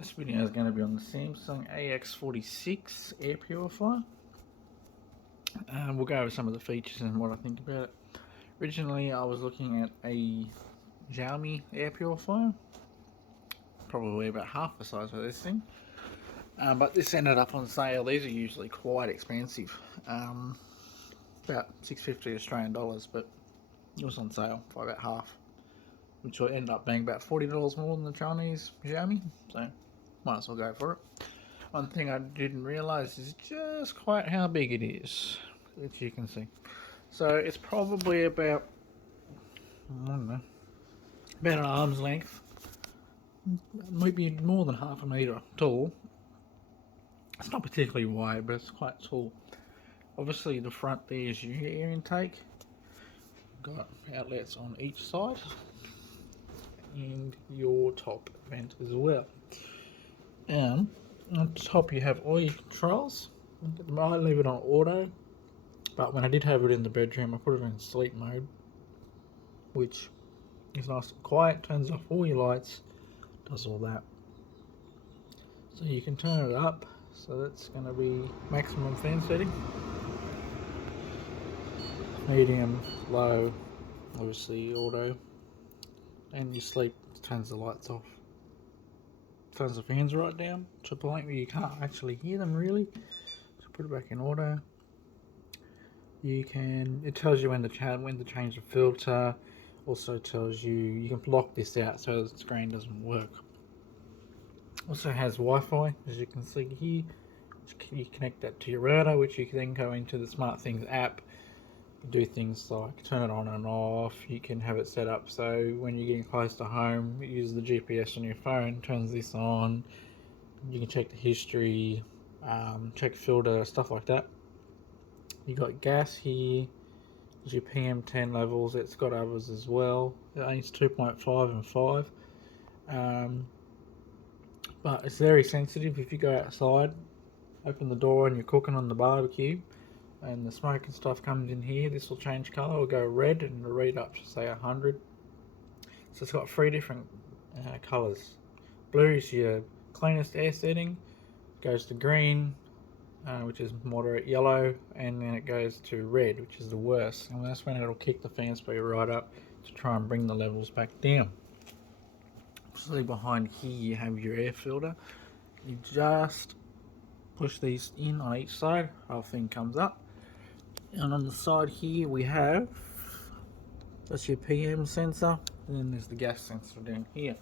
This video is going to be on the Samsung AX46 air purifier. We'll go over some of the features and what I think about it. Originally I was looking at a Xiaomi air purifier, probably about half the size of this thing, but this ended up on sale. These are usually quite expensive, about $650 Australian dollars, but it was on sale for about half, which will end up being about $40 more than the Chinese Xiaomi, so might as well go for it. One thing I didn't realise is just quite how big it is, as you can see. So it's probably about, I don't know, about an arm's length, maybe more than half a metre tall. It's not particularly wide, but it's quite tall. Obviously the front there is your air intake. Got outlets on each side and your top vent as well. And on top you have all your controls. I might leave it on auto, but when I did have it in the bedroom I put it in sleep mode, which is nice and quiet, turns off all your lights, does all that. So you can turn it up, so that's going to be maximum fan setting, medium, low, obviously auto, and you sleep, turns the lights off. Turns the fans right down to a point where you can't actually hear them really. So put it back in auto. It tells you when to change the filter. Also tells you can block this out so the screen doesn't work. Also has Wi-Fi, as you can see here. You connect that to your router, which you can then go into the SmartThings app. Do things like turn it on and off. You can have it set up so when you're getting close to home, use the GPS on your phone, turns this on. You can check the history, check filter, stuff like that. You got gas here. There's your PM10 levels. It's got others as well. It's 2.5 and 5. But it's very sensitive. If you go outside, open the door and you're cooking on the barbecue, and the smoke and stuff comes in here, this will change colour. It'll go red and it'll read up to say 100. So it's got 3 different colours. Blue is your cleanest air setting, goes to green, which is moderate yellow, and then it goes to red, which is the worst, and that's when it'll kick the fan speed right up to try and bring the levels back down. Obviously behind here you have your air filter. You just push these in on each side, the whole thing comes up. And on the side here we have, that's your PM sensor, and then there's the gas sensor down here.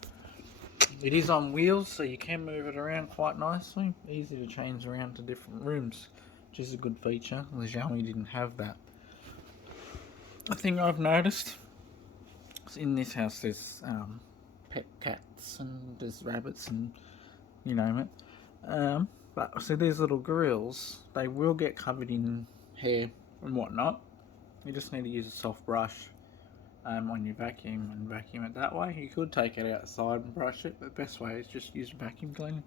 It is on wheels, so you can move it around quite nicely. Easy to change around to different rooms, which is a good feature. The Xiaomi didn't have that. The thing I've noticed is in this house there's pet cats and there's rabbits and you name it. But so these little grills, they will get covered in hair and whatnot. You just need to use a soft brush on your vacuum and vacuum it that way. You could take it outside and brush it, but the best way is just use a vacuum cleaner.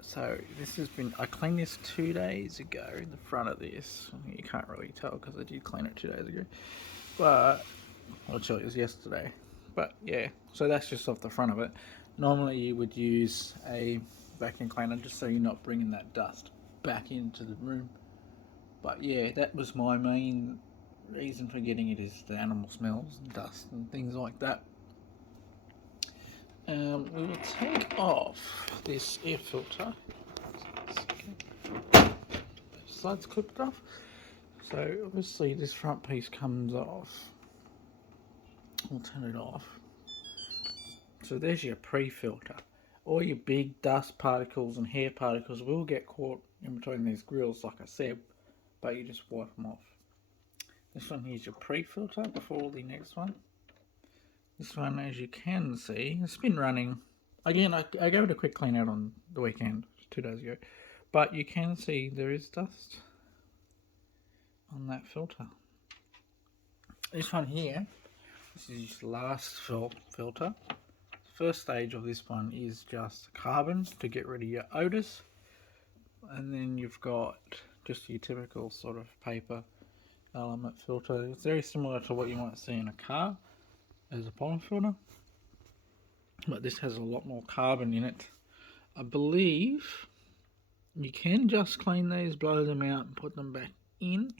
So this has been, I cleaned this 2 days ago, the front of this. You can't really tell because I did clean it 2 days ago, but actually it was yesterday. But yeah, so that's just off the front of it. Normally you would use a vacuum cleaner just so you're not bringing that dust back into the room. But yeah, that was my main reason for getting it, is the animal smells and dust and things like that. We will take off this air filter. Both sides clipped off. So obviously this front piece comes off. We'll turn it off. So there's your pre-filter. All your big dust particles and hair particles will get caught in between these grills, like I said, but you just wipe them off. This one here's your pre-filter before the next one. This one, as you can see, it's been running. Again, I gave it a quick clean out on the weekend, 2 days ago, but you can see there is dust on that filter. This one here, this is your last filter. First stage of this one is just carbon to get rid of your odors, and then you've got just your typical sort of paper element filter. It's very similar to what you might see in a car as a pollen filter, but this has a lot more carbon in it I believe you can just clean these, blow them out and put them back in.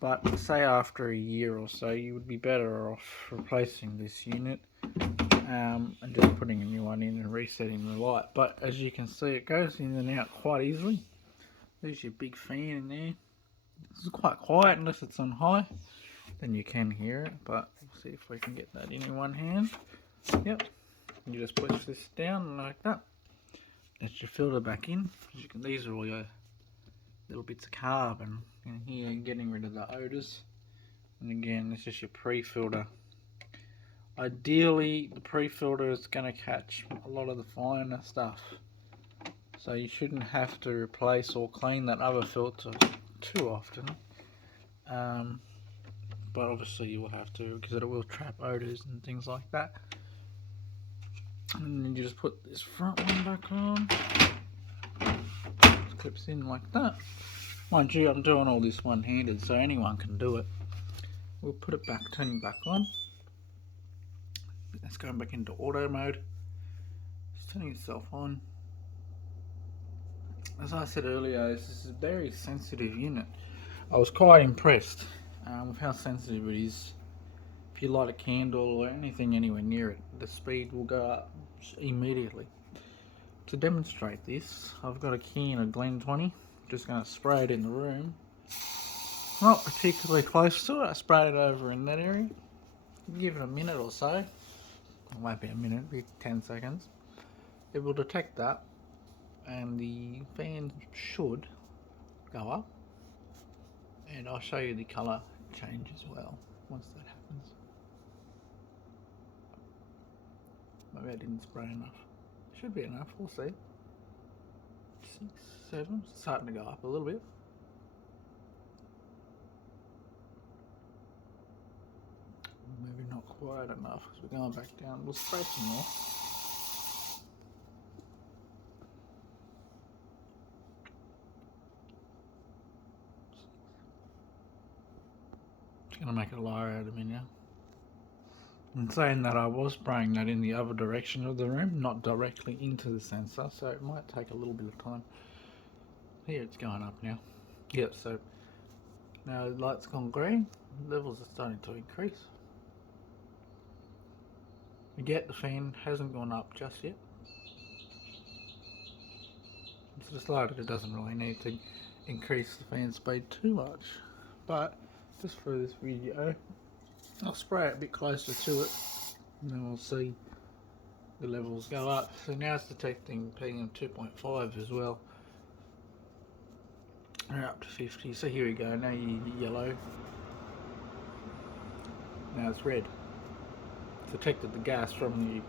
But say after a year or so, you would be better off replacing this unit and just putting a new one in and resetting the light. But as you can see, it goes in and out quite easily. There's your big fan in there. This is quite quiet unless it's on high, then you can hear it, but we'll see if we can get that in one hand. Yep, you just push this down like that. That's your filter back in. As you can, these are all your little bits of carbon in here, getting rid of the odours. And again, this is your pre-filter. Ideally, the pre-filter is going to catch a lot of the finer stuff, so you shouldn't have to replace or clean that other filter too often. But obviously you will have to, because it will trap odours and things like that. And then you just put this front one back on. It clips in like that. Mind you, I'm doing all this one-handed, so anyone can do it. We'll put it back, turning back on. Let's go back into auto mode. Just turning itself on. As I said earlier, this is a very sensitive unit. I was quite impressed with how sensitive it is. If you light a candle or anything anywhere near it, the speed will go up immediately. To demonstrate this, I've got a can of Glen 20. Just going to spray it in the room. Not particularly close to it. I sprayed it over in that area. Give it a minute or so. It won't be a minute, it'll be 10 seconds. It will detect that, and the fan should go up. And I'll show you the colour change as well once that happens. Maybe I didn't spray enough. Should be enough, we'll see. 6, 7, it's starting to go up a little bit. Maybe not quite enough because we're going back down. We'll spray some more. Just going to make it lower out of me now. And saying that, I was spraying that in the other direction of the room, not directly into the sensor, so it might take a little bit of time. Here it's going up now. Yep, so now the light's gone green, levels are starting to increase. Again, the fan hasn't gone up just yet. It's decided it doesn't really need to increase the fan speed too much, but just for this video, I'll spray it a bit closer to it, and then we'll see the levels go up. So now it's detecting PM 2.5 as well. We're up to 50. So here we go. Now you get yellow. Now it's red. It's detected the gas from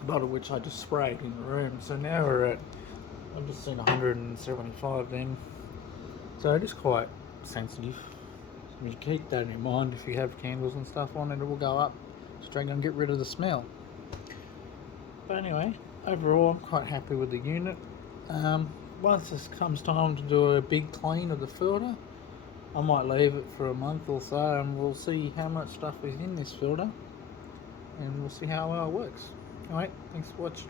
the bottle which I just sprayed in the room. So now we're at, I've just seen 175 then. So it is quite sensitive. You keep that in mind. If you have candles and stuff on it, it will go up straight and get rid of the smell. But anyway, overall I'm quite happy with the unit. Once this comes time to do a big clean of the filter, I might leave it for a month or so and we'll see how much stuff is in this filter and we'll see how well it works. Alright, thanks for watching.